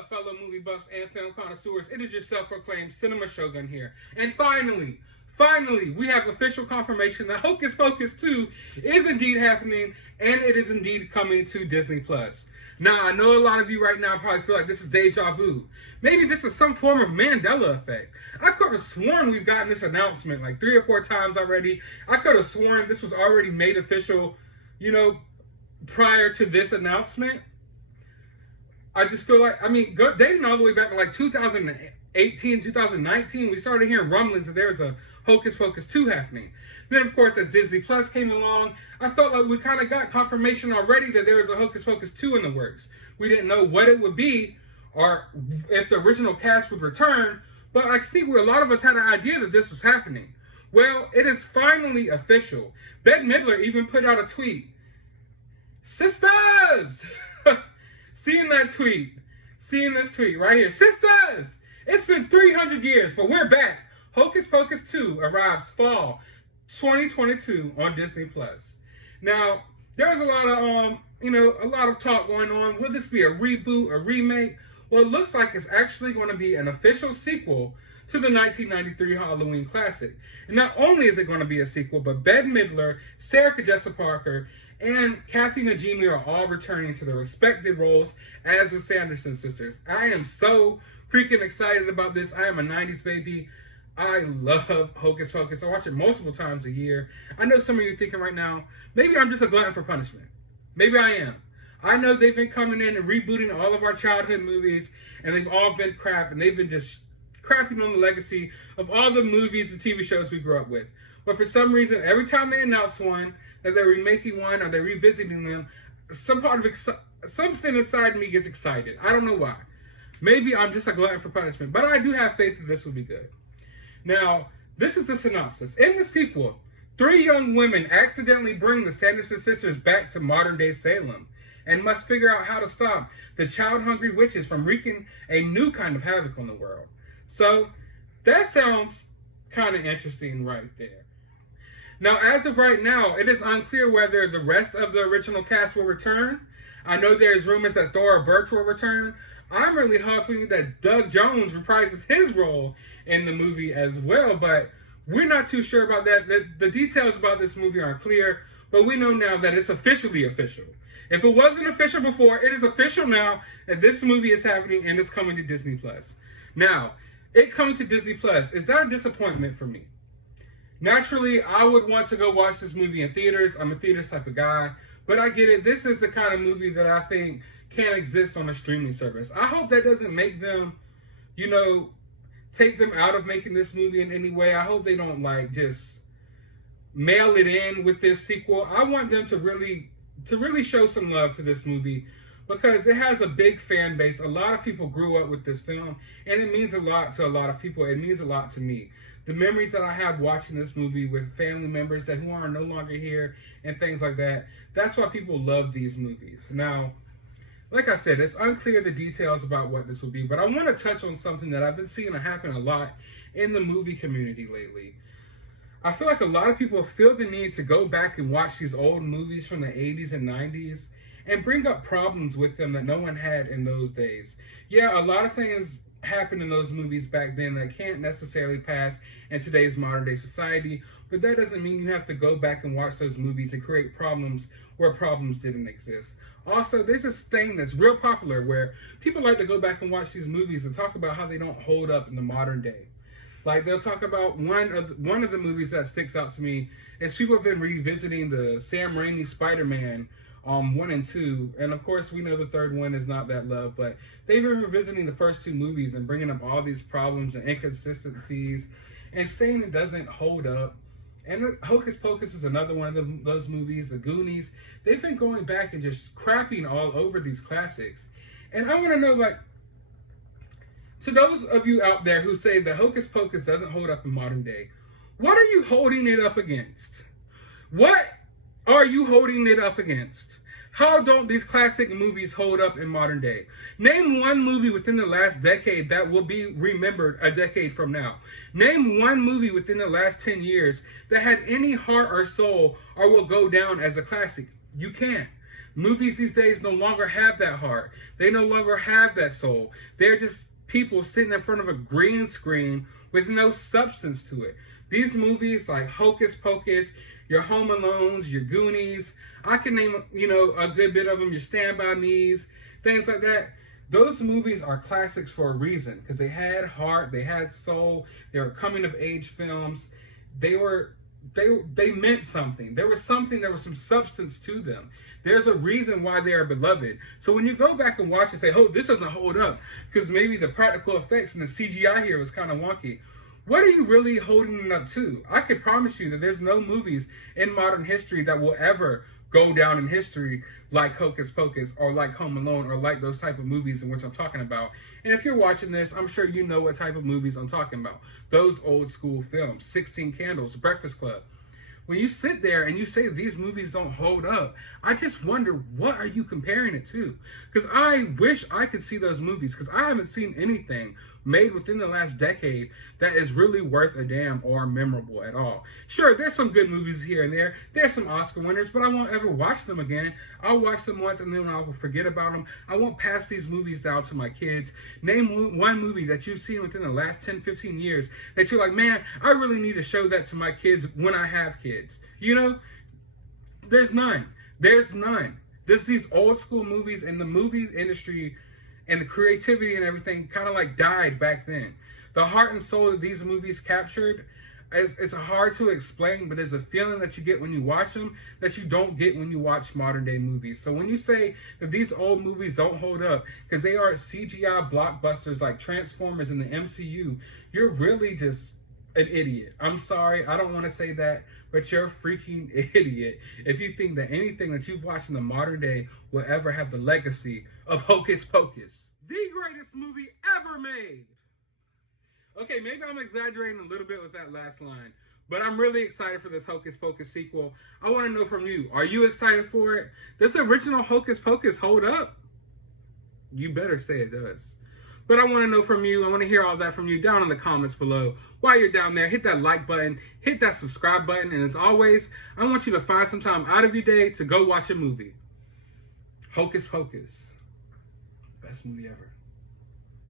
up, fellow movie buffs and film connoisseurs? It is your self-proclaimed cinema shogun here. And finally, we have official confirmation that Hocus Pocus 2 is indeed happening, and it is indeed coming to Disney+. Now, I know a lot of you right now probably feel like this is deja vu. Maybe this is some form of Mandela effect. I could have sworn we've gotten this announcement like 3 or 4 times already. I could have sworn this was already made official, prior to this announcement. I just feel like, dating all the way back to like 2018, 2019, we started hearing rumblings that there was a Hocus Pocus 2 happening. Then, of course, as Disney Plus came along, I felt like we kind of got confirmation already that there was a Hocus Pocus 2 in the works. We didn't know what it would be or if the original cast would return, but I think a lot of us had an idea that this was happening. Well, it is finally official. Bette Midler even put out a tweet. Sisters! Seeing this tweet right here. Sisters! It's been 300 years, but we're back. Hocus Pocus 2 arrives fall 2022 on Disney+. Now, there's a lot of talk going on. Will this be a reboot, a remake? Well, it looks like it's actually going to be an official sequel to the 1993 Halloween classic. And not only is it going to be a sequel, but Bette Midler, Sarah Jessica Parker, and Kathy Najimy are all returning to their respective roles as the Sanderson sisters. I am so freaking excited about this. I am a 90s baby. I love Hocus Pocus. I watch it multiple times a year. I know some of you are thinking right now, maybe I'm just a glutton for punishment. Maybe I am. I know they've been coming in and rebooting all of our childhood movies, and they've all been crap, and they've been just crapping on the legacy of all the movies and TV shows we grew up with. But for some reason, every time they announce one, that they're remaking one or they're revisiting them, something inside me gets excited. I don't know why. Maybe I'm just a glutton for punishment, but I do have faith that this will be good. Now, this is the synopsis. In the sequel, 3 young women accidentally bring the Sanderson sisters back to modern-day Salem and must figure out how to stop the child-hungry witches from wreaking a new kind of havoc on the world. So, that sounds kind of interesting right there. Now, as of right now, it is unclear whether the rest of the original cast will return. I know there's rumors that Thora Birch will return. I'm really hoping that Doug Jones reprises his role in the movie as well, but we're not too sure about that. The details about this movie aren't clear, but we know now that it's officially official. If it wasn't official before, it is official now that this movie is happening and it's coming to Disney+. Now, it coming to Disney+, is that a disappointment for me? Naturally, I would want to go watch this movie in theaters. I'm a theaters type of guy, but I get it. This is the kind of movie that I think can't exist on a streaming service. I hope that doesn't make them, take them out of making this movie in any way. I hope they don't just mail it in with this sequel. I want them to really show some love to this movie because it has a big fan base. A lot of people grew up with this film, and it means a lot to a lot of people. It means a lot to me. The memories that I have watching this movie with family members who are no longer here and things like that, that's why people love these movies. Now, like I said, it's unclear the details about what this will be, but I want to touch on something that I've been seeing happen a lot in the movie community lately. I feel like a lot of people feel the need to go back and watch these old movies from the 80s and 90s and bring up problems with them that no one had in those days. Yeah, a lot of things happened in those movies back then that can't necessarily pass in today's modern day society, but that doesn't mean you have to go back and watch those movies and create problems where problems didn't exist. Also, there's this thing that's real popular where people like to go back and watch these movies and talk about how they don't hold up in the modern day. Like, they'll talk about one of the movies that sticks out to me is people have been revisiting the Sam Raimi Spider-Man 1 and 2, and of course we know the third one is not that loved, but they've been revisiting the first 2 movies and bringing up all these problems and inconsistencies and saying it doesn't hold up. And Hocus Pocus is another one of those movies, The Goonies. They've been going back and just crapping all over these classics. And I want to know, to those of you out there who say that Hocus Pocus doesn't hold up in modern day, what are you holding it up against? What are you holding it up against? How don't these classic movies hold up in modern day? Name one movie within the last decade that will be remembered a decade from now. Name one movie within the last 10 years that had any heart or soul or will go down as a classic. You can't. Movies these days no longer have that heart. They no longer have that soul. They're just people sitting in front of a green screen with no substance to it. These movies like Hocus Pocus, your Home Alones, your Goonies, I can name, a good bit of them, your Stand By Me's, things like that. Those movies are classics for a reason, because they had heart, they had soul, they were coming of age films. They meant something. There was some substance to them. There's a reason why they are beloved. So when you go back and watch and say, oh, this doesn't hold up, because maybe the practical effects and the CGI here was kind of wonky, what are you really holding it up to? I can promise you that there's no movies in modern history that will ever go down in history like Hocus Pocus or like Home Alone or like those type of movies in which I'm talking about. And if you're watching this, I'm sure you know what type of movies I'm talking about. Those old school films, 16 Candles, Breakfast Club. When you sit there and you say these movies don't hold up, I just wonder, what are you comparing it to? Because I wish I could see those movies, because I haven't seen anything made within the last decade that is really worth a damn or memorable at all. Sure, there's some good movies here and there. There's some Oscar winners, but I won't ever watch them again. I'll watch them once and then I will forget about them. I won't pass these movies down to my kids. Name one movie that you've seen within the last 10, 15 years that you're like, man, I really need to show that to my kids when I have kids. There's none. There's none. There's these old school movies, and the movie industry and the creativity and everything kind of like died back then. The heart and soul that these movies captured, it's hard to explain, but there's a feeling that you get when you watch them that you don't get when you watch modern day movies. So when you say that these old movies don't hold up because they are CGI blockbusters like Transformers in the MCU, you're really just an idiot. I'm sorry, I don't want to say that, but you're a freaking idiot if you think that anything that you've watched in the modern day will ever have the legacy of Hocus Pocus, the greatest movie ever made. Okay, maybe I'm exaggerating a little bit with that last line, but I'm really excited for this Hocus Pocus sequel. I want to know from you, are you excited for it? Does the original Hocus Pocus hold up? You better say it does. But I want to know from you. I want to hear all that from you down in the comments below. While you're down there, hit that like button, hit that subscribe button, and as always, I want you to find some time out of your day to go watch a movie. Hocus Pocus. Best movie ever.